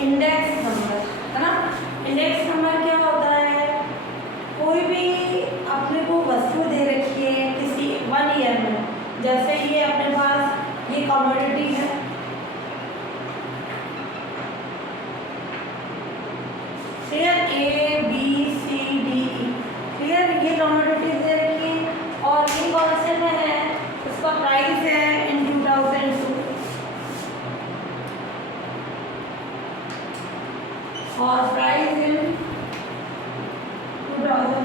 Index number, है ना। Index number क्या होता है, कोई भी अपने को वस्तु दे रखी है किसी 1 ईयर में, जैसे ये अपने पास ये कमोडिटी है, clear, A B C D E, clear, ये कमोडिटीज दे रखी है और ये कौन से में है, उसका प्राइस है इन 2002 और प्राइस इन 2000।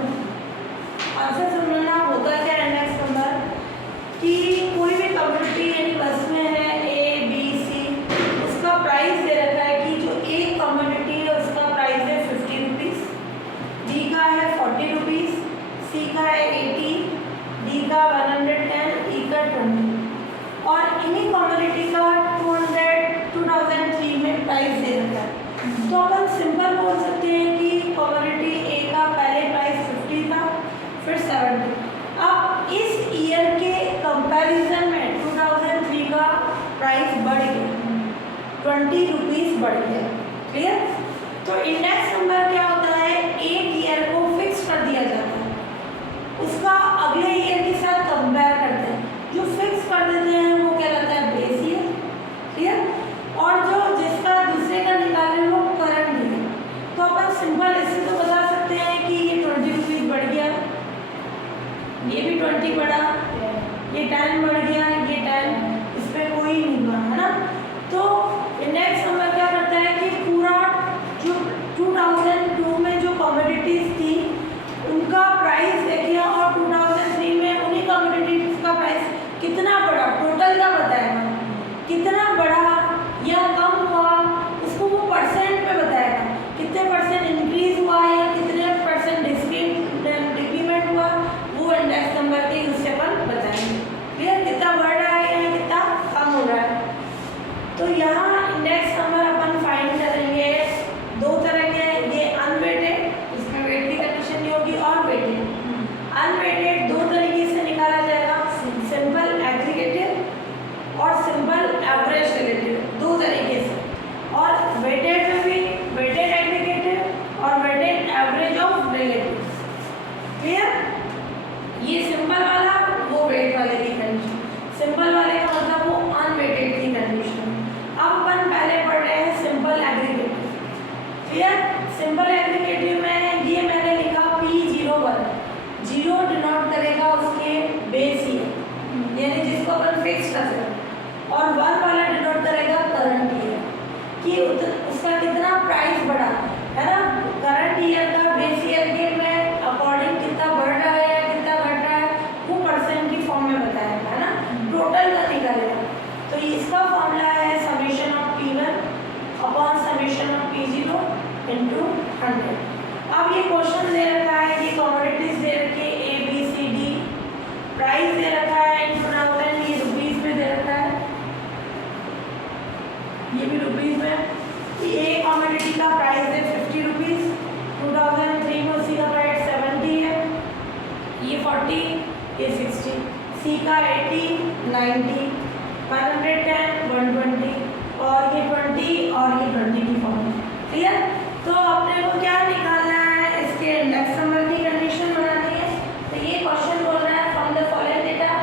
आंसर समझना होता क्या इंडेक्स नंबर, कि कोई भी कमोडिटी यानी वस्तुएं है ए बी सी, उसका प्राइस दे रखा है कि जो एक कमोडिटी है उसका प्राइस है 50 रुपीज़, बी का है 40 रुपीज़, सी का है 80, डी का 110, ई का 20 और इन्हीं कमोडिटी का 2003 में प्राइस दे रखा है। तो अपन सिंपल बोल सकते हैं कि कमोडिटी ए का पहले प्राइस 50 था, फिर 70। अब इस ईयर के कंपैरिजन में 2003 का प्राइस बढ़ गया, 20 रुपीज़ बढ़ गया, क्लियर। तो इंडेक्स नंबर क्या होता है, एक ईयर को फिक्स कर दिया जाता है, उसका अगले ईयर के साथ कंपेयर करते हैं, जो फिक्स कर देते हैं वो क्या रहता है, बेस ईयर, क्लियर, और जो जिसका दूसरे का निकाले वो करंट ईयर। तो अपन सिंपल इससे तो बता सकते हैं कि ये 20 रुपीज़ बढ़ गया, ये भी 20 बढ़ा, ये 10 बढ़ गया, ये 10, इस पर कोई नहीं बढ़ा, है ना। तो इंडेक्स नंबर क्या करता है कि पूरा जो 2002 में जो कमोडिटीज थी उनका प्राइस देखिए और 2003 में उन्हीं कमोडिटीज का प्राइस कितना बढ़ा, टोटल का बताएगा, कितना बढ़ा या कम हुआ, उसको वो परसेंट में बताएगा, कितने परसेंट इंक्रीज हुआ या कितने परसेंट डिक्रीमेंट हुआ, वो इंडेक्स नंबर के यूज से अपन बताएंगे, क्लियर, कितना बढ़ रहा है या कितना कम हो रहा है। तो यहाँ इंडेक्स नंबर अपन फाइंड करेंगे दो तरह के, ये अनवेटेड, इसमें वेट की कंडीशन नहीं होगी, और वेटेड। अनवेटेड दो तरीके से निकाला जाएगा, सिंपल एग्रीगेटेड और सिंपल एवरेज रिलेटेड, दो तरीके से। और वेटेड में भी वेटेड एग्रीगेटेड और weighted average of relative, clear. ये सिंपल वाला वो वेट वाले की कंडीशन, सिंपल वाले का मतलब वो अनवेटेड की कंडीशन। अब अपन पहले पढ़ रहे हैं simple aggregative, clear. Simple aggregative में ये मैंने लिखा P01, 0 डिनोट करेगा उसके बेस ईयर यानी जिसको अपन फिक्स कर सकते, और 1 वाला डिनोट करेगा करंट ईयर कि उसका कितना प्राइस बढ़ा, है ना। करंट ईयर का बेस ईयर के में अकॉर्डिंग कितना बढ़ रहा है या कितना घट रहा है वो परसेंट की फॉर्म में बताएगा, है ना, टोटल का निकालेगा। तो इसका फॉर्मूला है summation of P1 upon summation of P0 into 100। अब ये क्वेश्चन दे रखा है, ये कमोडिटीज दे रखी है A B C D, price दे रखा है इन 2000, ये रुपीज़ में दे रखा है, ये भी रुपीज़ में। ये कमोडिटी का प्राइस है 50 रुपीज़, 2003 में उसी का प्राइस 70 है, ये 40, ये 60, सी का 80, 90, 110, 120 और ये 20 और ये 20 की फॉर्म, क्लियर। तो अपने को क्या निकालना है, इसके इंडेक्स नंबर की कंडीशन बनानी है। तो ये क्वेश्चन बोल रहा है from the following data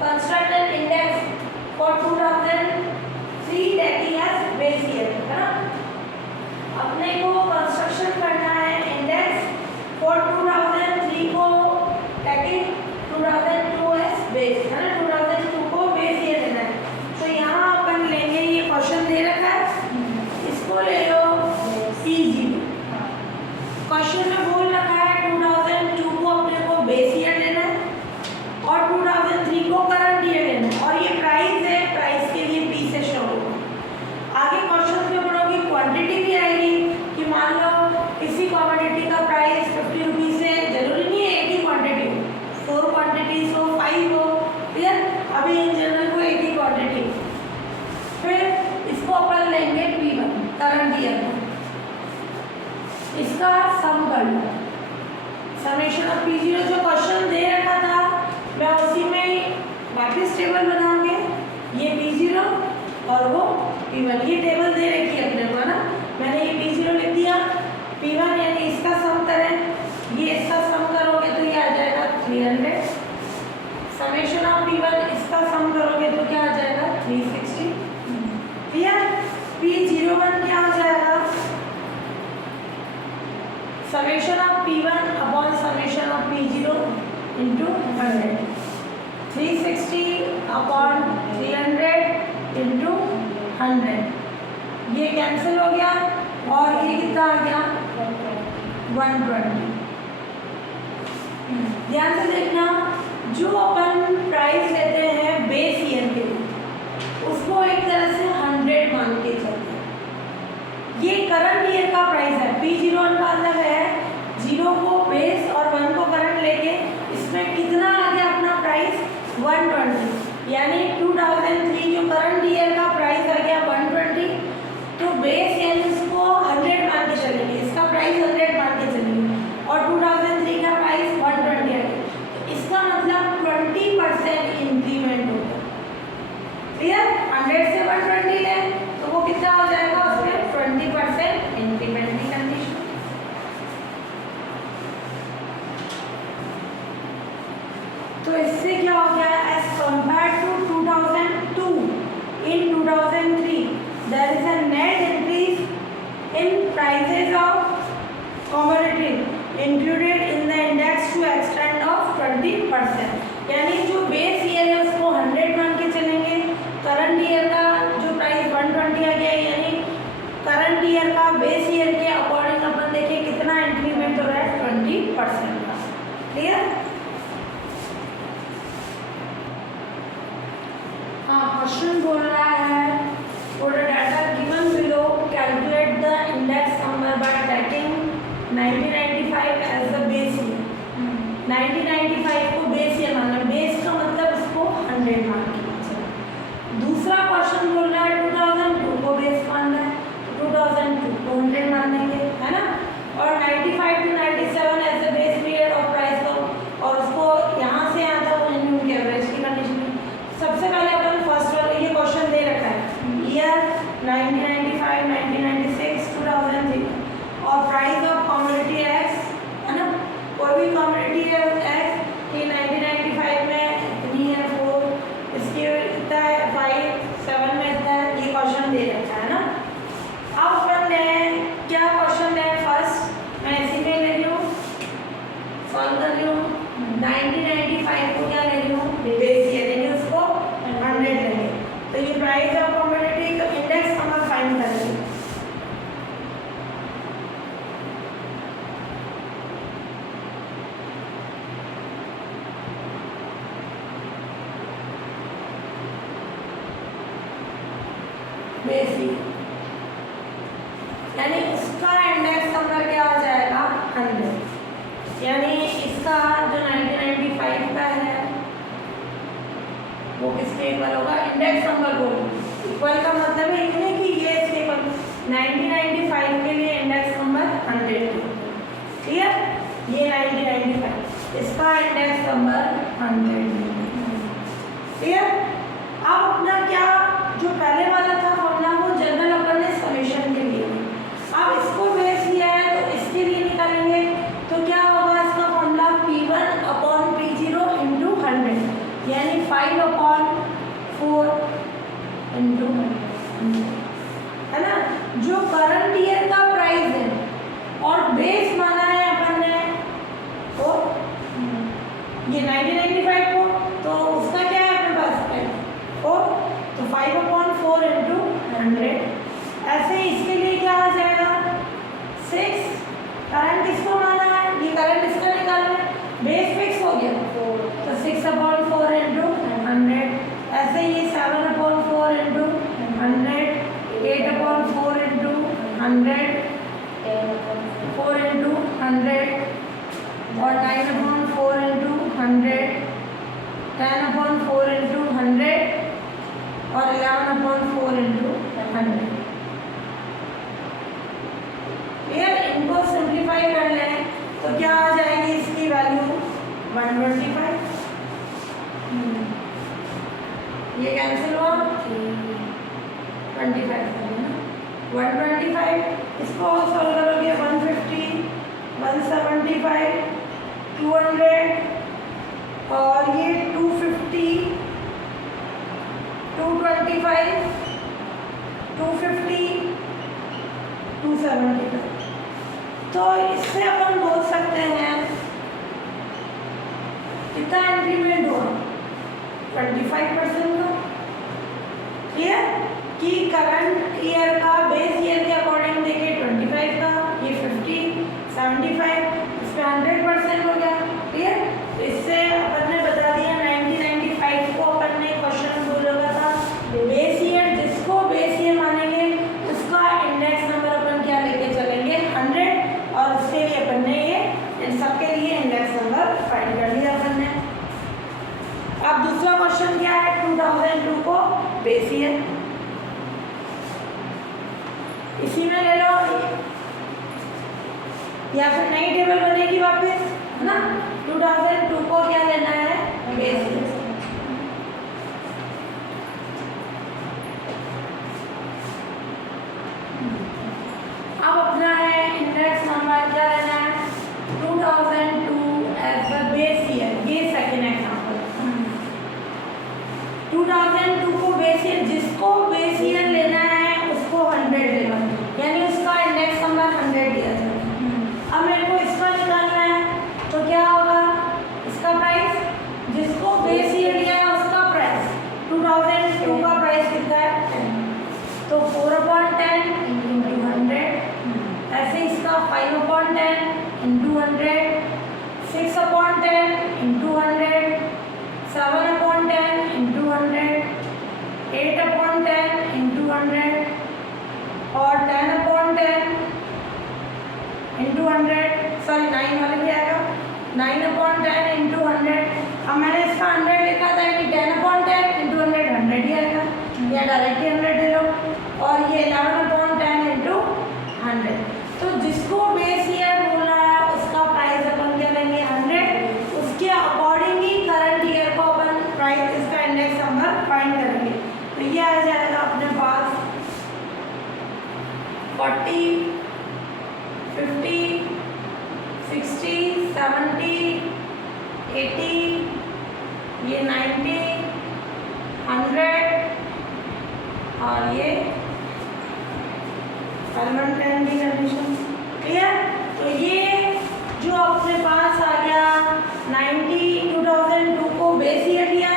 construct N index for 2003 that is base year, है ना। अपने को कंस्ट्रक्शन करना है इंडेक्स फॉर 2003 को टैकिंग 2002 एज बेस, है ना, 2002 को बेस ईयर लेना है। तो यहाँ अपन लेंगे, ये क्वेश्चन दे रखा है, इसको ले लो P0। क्वेश्चन में बोल रखा है 2002 को अपने को बेस ईयर लेना है और 2003 को करंट ईयर लेना है, और ये प्राइस है, प्राइस के लिए P से शो होगा। आगे क्वेश्चन में पढ़ोगे क्वांटिटी भी आएगी कि मान लो किसी कमोडिटी का प्राइस 50 रुपीज़ है, जरूरी नहीं है एक ही क्वांटिटी हो, 4 क्वांटिटीज हो, 5 हो, क्लियर। अभी इन जनरल को एक ही क्वांटिटी, फिर इसको अपन लेंगे P1 करंट ईयर में, इसका सम कर लो, समेशन ऑफ P0 जो क्वेश्चन दे रखा था मैं उसी में ही वापस टेबल बनाऊंगे, ये P0 और वो P1, ये टेबल दे रखी है अपने को, ना, मैंने P01 क्या हो जाएगा, summation of P1 upon summation of P0 into 100, 360 upon 300 into 100, ये कैंसिल हो गया और ये कितना आ गया 120। ध्यान से देखना, जो अपन प्राइस लेते हैं बेस ईयर के लिए उसको एक तरह से 100 मान के चलते हैं। ये करंट ईयर का प्राइस है। P01 का मतलब है 0 को बेस और 1 को करंट लेके इसमें कितना आ गया अपना प्राइस 120, यानी 2003 जो करंट ईयर का प्राइस आ गया 120, तो बेस यानी उसको 100 मान के चलेंगे, इसका प्राइस 100 मान के चलेंगे और 2003 का प्राइस 120 आ गया, तो इसका मतलब 20% इंक्रीमेंट होगा। क्लियर? 100 से 120 ले तो वो कितना हो जाएगा, उसमें 20% इंक्रीमेंट की कंडीशन। तो इससे क्या हो गया, as compare to 2002 in 2003 there is a net increase in prices of commodity included in the index to extent of 20%, यानी जो बेस ईयर है उसको 100 मान के चलेंगे, करंट ईयर का जो प्राइस 120 आ गया, यानी करंट ईयर का बेस ईयर के अकॉर्डिंग अपन देखें कितना इंक्रीमेंट हो रहा है 20% का। क्लियर? हाँ, क्वेश्चन बोल रहा है for the data given below calculate the index number by taking 1995 as the base year। 1995 को बेस ईयर मानना, बेस का मतलब इसको 100 मान के। दूसरा क्वेश्चन बोल रहा है 2002 को बेस मानना है, 2002 को 100 मान देंगे, है ना, और 95 to 97 as the base period of price को, और उसको यहाँ से यहाँ तक उनके एवरेज की कंडीशन में। सबसे पहले अपन फर्स्ट वाले ये क्वेश्चन दे रखा है ईयर 1995, 1996, 2003 और प्राइस ऑफ कमोडिटी एक्स, है ना, कोई भी कमोडिटी है एक्स कि 1995 में इतनी है 4, इसके इतना है 5, 7 में इतना है, ये क्वेश्चन दे रखा है ना। अब अपन ने क्या क्वेश्चन है, फर्स्ट मैं इसी में ले रही हूँ, सॉल्व कर रही हूँ। 1995 को क्या ले रही हूँ, बेस ईयर, यानी उसको 100 लेंगे, तो ये प्राइस ऑफ कमोडिटी का इंडेक्स हम फाइंड करेंगे। बेस ईयर यानी उसका इंडेक्स नंबर क्या आ जाएगा 100, यानी इसका जो 1995 का है वो किसके इक्वल होगा, इंडेक्स नंबर को। इक्वल का मतलब है ये कि ये इसके इक्वल, 1995 के लिए इंडेक्स नंबर 100। क्लियर? ये 1995, इसका इंडेक्स नंबर 100। क्लियर? अब अपना क्या जो पहले वाला था फॉर्मूला वो जनरल अपन ने समेशन के लिए, अब इसको बेस लिया है तो इसके लिए निकालेंगे, तो क्या होगा इसका formula P1 upon P0 into 100, यानी 5/4 इंटू 100, है ना। जो करंट ईयर का प्राइस है और बेस माना है अपन ने तो ये 1995 को, तो उसका क्या है अपने पास 4, तो 5/4 इंटू 100। ऐसे ही इसके लिए क्या आ जाएगा 6, करंट इसको माना है, ये करंट इसका निकालना है, बेस फिक्स हो गया तो 6/4 इंटू 100। ऐसे ही 7/4 इंटू 100, 8/4 इंटू 100, 4 इंटू 100 और 9/4 इंटू 100, 10/4 इंटू 100 और 11/4 इंटू 100। क्लियर? इनको सिंप्लीफाई कर लें तो क्या आ जाएगी इसकी वैल्यू 125। ये कैंसिल हुआ 25 125, इसको सॉल्व करोगे 150, 175, 200 और ये 250, 225, 250 75। तो इससे अपन बोल सकते हैं कितना इंक्रीमेंट हुआ, 25% का। क्लियर कि करंट ईयर का बेस ईयर के अकॉर्डिंग देखिए 25 का, ये 50, 75, इसमें 100% हो गया। क्लियर, तो इससे अपन ने बता दिया 1995 को अपन ने क्वेश्चन बोला था बेस ईयर, जिसको बेस ईयर मानेंगे उसका इंडेक्स नंबर अपन क्या लेके चलेंगे 100, और उसके लिए अपन ने ये इन सबके लिए इंडेक्स नंबर फाइंड कर लिया अपन ने। अब दूसरा क्वेश्चन क्या है, 2002 को बेस ईयर, इसी में ले लो या फिर नई टेबल बनेगी वापस, है ना। 2002 को क्या लेना है, बेस ईयर। अब अपना है इंडेक्स नंबर क्या लेना है, 2002 एज द बेस ईयर। ये सेकेंड एग्जांपल, 2002 को बेस ईयर, जिसको बेस ईयर लेना है उसको 100 लेना, यानी उसका इंडेक्स नंबर 100 दिया जाएगा। अब मेरे को इसका निकालना है, तो क्या होगा, इसका प्राइस, जिसको बेस ईयर लिया है उसका प्राइस, 2002 का प्राइस कितना है 10, तो 4/10 इंटू 100। ऐसे इसका 5/10 इंटू 100, 6/10 इंटू 100, 7/10 इंटू 100, 8/10 इंटू 100 और 10/10 इंटू 100, सॉरी 9 वाले भी आएगा, 9/10 इंटू 100। अब मैंने इसका 100 लिखा था, यानी 10/10 इंटू 100 100 ही आएगा, या डायरेक्ट 100 ले लो, और ये 11/10 इंटू 100। तो जिसको बेस ईयर बोलना है उसका प्राइस अपन क्या लेंगे 100, उसके अकॉर्डिंग ही करंट ईयर को अपन प्राइस, इसका इंडेक्स नंबर फाइंड करेंगे। तो ये आ जाएगा अपने पास 40, 50, 60, 70, 80, ये 90, 100 और ये 110 की कंडीशन। क्लियर, तो ये जो अपने पास आ गया 2002 को बेस ईयर लिया,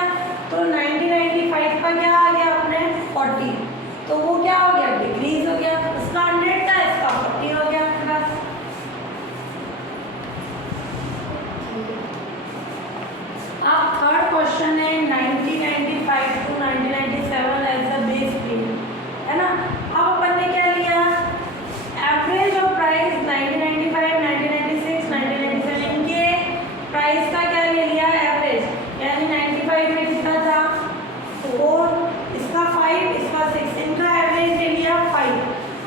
तो 1995 का क्या आ गया अपने 40, तो वो क्या हो गया, डिक्रीज हो गया, उसका 100 था, इसका 40 हो गया अपने पास। अब थर्ड क्वेश्चन है 1995 to 1997 as a base period, है ना। अब अपन ने क्या लिया, एवरेज ऑफ प्राइस 1995, 1996, 1997 इनके प्राइस का क्या ले लिया एवरेज, यानी 95 में कितना था 4, इसका 5, इसका 6, इनका एवरेज ले लिया 5।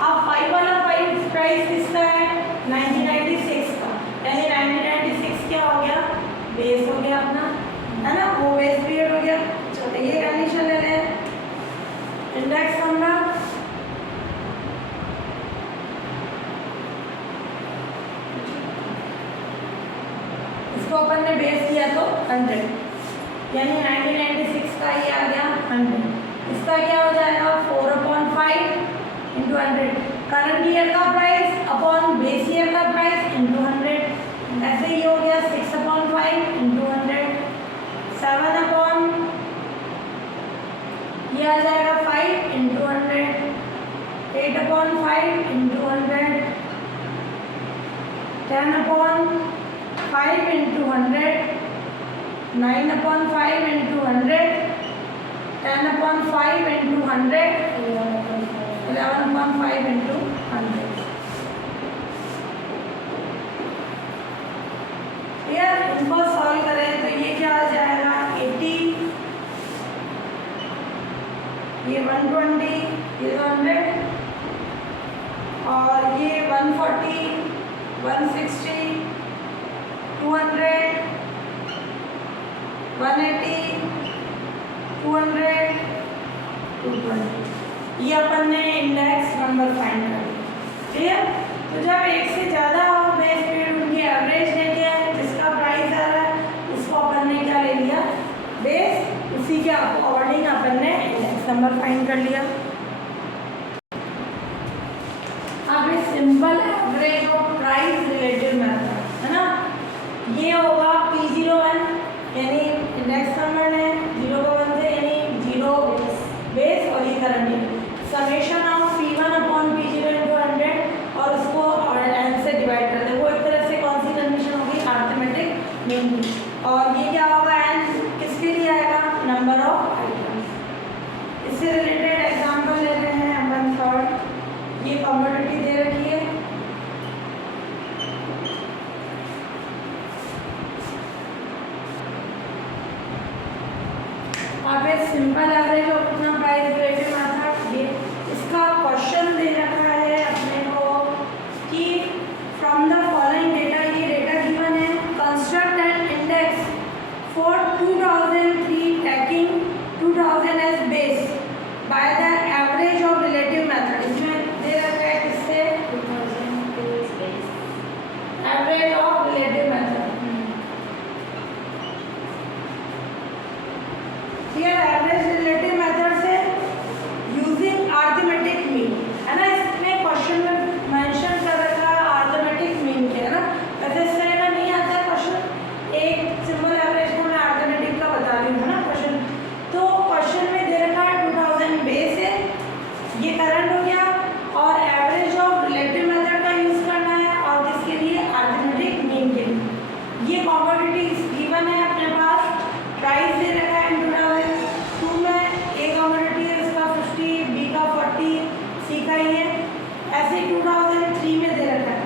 अब 5 वाला 5 प्राइस किसका है 1996 का, यानी 1996 क्या हो गया, बेस हो गया अपना, है ना, वो बेस पीरियड हो गया। चलो ये कंडीशन ले लें, इंडेक्स नंबर इसको अपन ने बेस किया तो 100, यानी 1996 का ये आ गया 100, इसका क्या हो जाएगा 4/5 इंटू 100, करंट ईयर का प्राइस अपॉन बेस ईयर का प्राइस इंटू 100, ऐसे ही हो गया 6/5 इंटू 100, 7 ये आ जाएगा 5 into 100, 8/5 into 100, 10/5 into 100, 9/5 into 100, 10/5 into 100, 11/5 into 100। यार इनको सॉल्व करें तो ये क्या आ जाएगा 80, ये 120, ये 100 और ये 140, 160, 200, 180, 200, 220, ये अपन ने इंडेक्स नंबर फाइंड कर लिया। क्लियर, तो जब एक से ज़्यादा बेस पीरियड उनकी एवरेज लेके आए, जिसका प्राइस आ रहा है उसको अपन ने क्या ले लिया बेस, उसी के अकॉर्डिंग अपन ने इंडेक्स नंबर फाइंड कर लिया। अब इस सिंपल ऐसे 2003 में दे रखा है,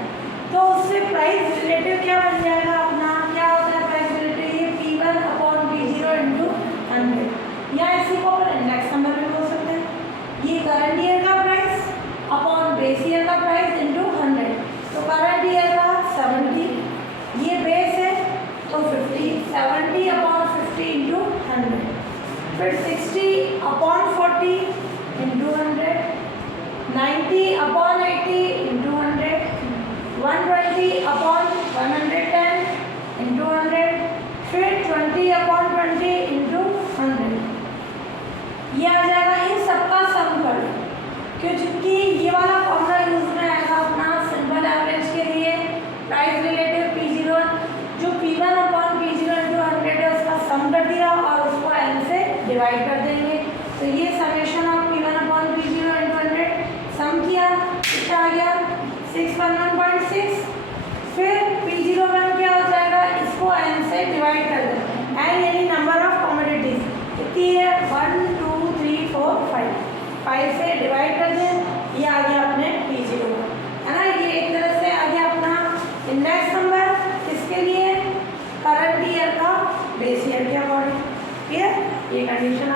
तो उससे प्राइस रिलेटिव क्या बन जाएगा अपना, क्या होता है प्राइस रिलेटिव, ये P1 अपॉन P0 इंटू 100, या इसी को अपन इंडेक्स नंबर भी बोल सकते हैं। ये करंट ईयर का प्राइस अपॉन बेस ईयर का प्राइस इंटू 100, तो करंट ईयर का 70, ये बेस है तो 50, 70 अपॉन 50 इंटू 100, फिर 60 upon 40 into 100, 90 upon 80 into 100, 120 upon 110 into 100, फिर 20 अपॉन 20 इंटू 100। ये आ जाएगा इन सबका सम कर, क्योंकि ये वाला फॉर्मूला यूज में आएगा अपना सिंपल एवरेज के लिए। प्राइस रिलेटिव P0 जो P1 अपॉन P0 इंटू 100 है उसका सम कर दिया और उसको n से डिवाइड कर देंगे, तो ये summation of P1 upon P0 into 100 सम किया, कितना आ गया 611.6। फिर P01 क्या हो जाएगा, इसको n से डिवाइड कर देंगे, n यानी नंबर ऑफ कमोडिटीज कितनी है 1 2 3 4 5 से डिवाइड कर दें, ये आ गया अपने P01 है ना। ये एक तरह से आ गया अपना इंडेक्स नंबर, किसके लिए, करंट ईयर का बेस ईयर के अकॉर्डिंग। ठीक है, ये कंडीशन